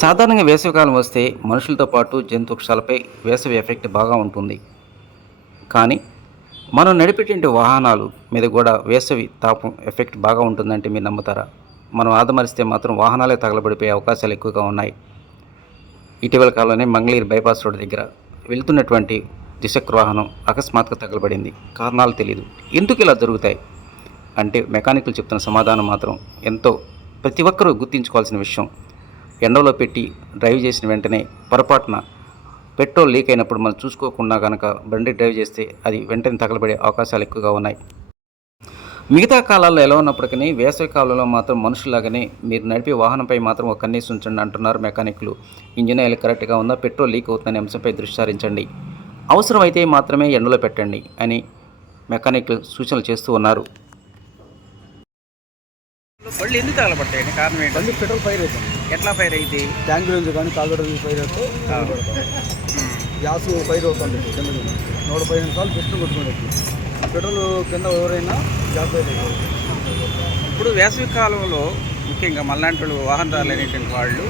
సాధారణంగా వేసవికాలం వస్తే మనుషులతో పాటు జంతు వృక్షాలపై వేసవి ఎఫెక్ట్ బాగా ఉంటుంది. కానీ మనం నడిపేటువంటి వాహనాలు మీద కూడా వేసవి తాపం ఎఫెక్ట్ బాగా ఉంటుందంటే మీరు నమ్ముతారా? మనం ఆదమరిస్తే మాత్రం వాహనాలే తగలబడిపోయే అవకాశాలు ఎక్కువగా ఉన్నాయి. ఇటీవల కాలంలోనే మంగళగిరి బైపాస్ రోడ్ దగ్గర వెళ్తున్నటువంటి ద్విచక్ర వాహనం అకస్మాత్తుగా తగలబడింది. కారణాలు తెలియదు ఎందుకు ఇలా జరుగుతాయి? అంటే మెకానికులు చెప్తున్న సమాధానం మాత్రం ఎంతో ప్రతి ఒక్కరూ గుర్తించుకోవాల్సిన విషయం. ఎండలో పెట్టి డ్రైవ్ చేసిన వెంటనే పొరపాటున పెట్రోల్ లీక్ అయినప్పుడు మనం చూసుకోకుండా కనుక బండి డ్రైవ్ చేస్తే అది వెంటనే తగలబడే అవకాశాలు ఎక్కువగా ఉన్నాయి. మిగతా కాలాల్లో ఎలా ఉన్నప్పటికీ వేసవి కాలంలో మాత్రం మనుషులాగానే మీరు నడిపే వాహనంపై మాత్రం ఒక కన్నీసి ఉంచండి అంటున్నారు మెకానిక్లు. ఇంజిన్ ఆయిల్ కరెక్ట్గా ఉందా పెట్రోల్ లీక్ అవుతుందనే అంశంపై దృష్టి సారించండి. అవసరమైతే మాత్రమే ఎండలో పెట్టండి అని మెకానిక్లు సూచనలు చేస్తూ ఉన్నారు. బళ్ళు ఎందుకు తగలబడతాయండి? కారణం ఏంటి? బండి పెట్రోల్ ఫైర్ అవుతుంది ఎట్లా ఫైర్ అయితే? ట్యాంక్ నుంచి కానీ కాల్గడ నుంచి ఫైర్ అవుతూ గ్యాస్ ఫైర్ అవుతుంది కింద. నూట పదిహేను నిమిషాలు పెట్రోల్ కొట్టుకోండి పెట్రోల్ కింద ఎవరైనా గ్యాస్ ఫైర్ అవుతుంది ఇప్పుడు వేసవి కాలంలో ముఖ్యంగా మళ్ళాంటి వాహనదారులు అనేటువంటి వాళ్ళు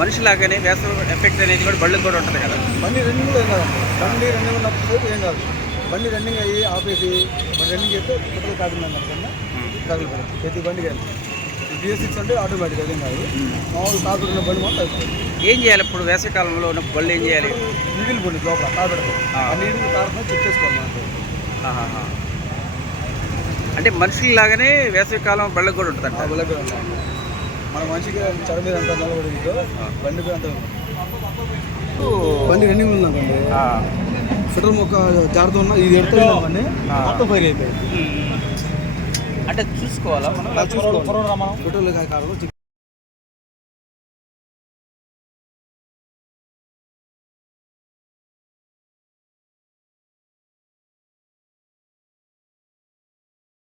మనిషిలాగానే వేసవి ఎఫెక్ట్ అనేది కూడా బళ్ళకి కూడా ఉంటుంది కదా? బండి రన్నింగ్ ఏం కాదు. బండి రన్నింగ్ ఉన్నప్పుడు ఏం కాదు. బండి రన్నింగ్ అయ్యి ఆపేసి బండి రన్నింగ్ చేస్తే పెట్రోల్ కాకుండా తగలిపోయింది ప్రతి బండికి వెళ్ళి బిఎస్ సిక్స్ అంటే ఆటోమేటిక్ అదేం కాదు. మామూలు కాకుండా బండి మాత్రం ఏం చేయాలి ఇప్పుడు వేసవి కాలంలో ఉన్న బళ్ళు ఏం చేయాలి? మిగిలి బండి లోపల. ఆ. నీళ్ళు కారణం చెక్ చేసుకోవాలి. అంటే మనుషుల్లాగానే వేసవి కాలం బళ్ళకి కూడా ఉంటుందంట. ఆ బుల్లెట్ ఉండాలి. మన మనిషికి చెడ మీద అంత నిలబడి బండి అంత బండి రన్నింగ్ ఉందండి పెట్రోల్ మొక్క జాగ్రత్త ఉన్నా ఇది ఆ. మొత్తం ఫైర్ అయిపోయింది. అంటే చూసుకోవాలా మనం? పెట్రోల్ కారణం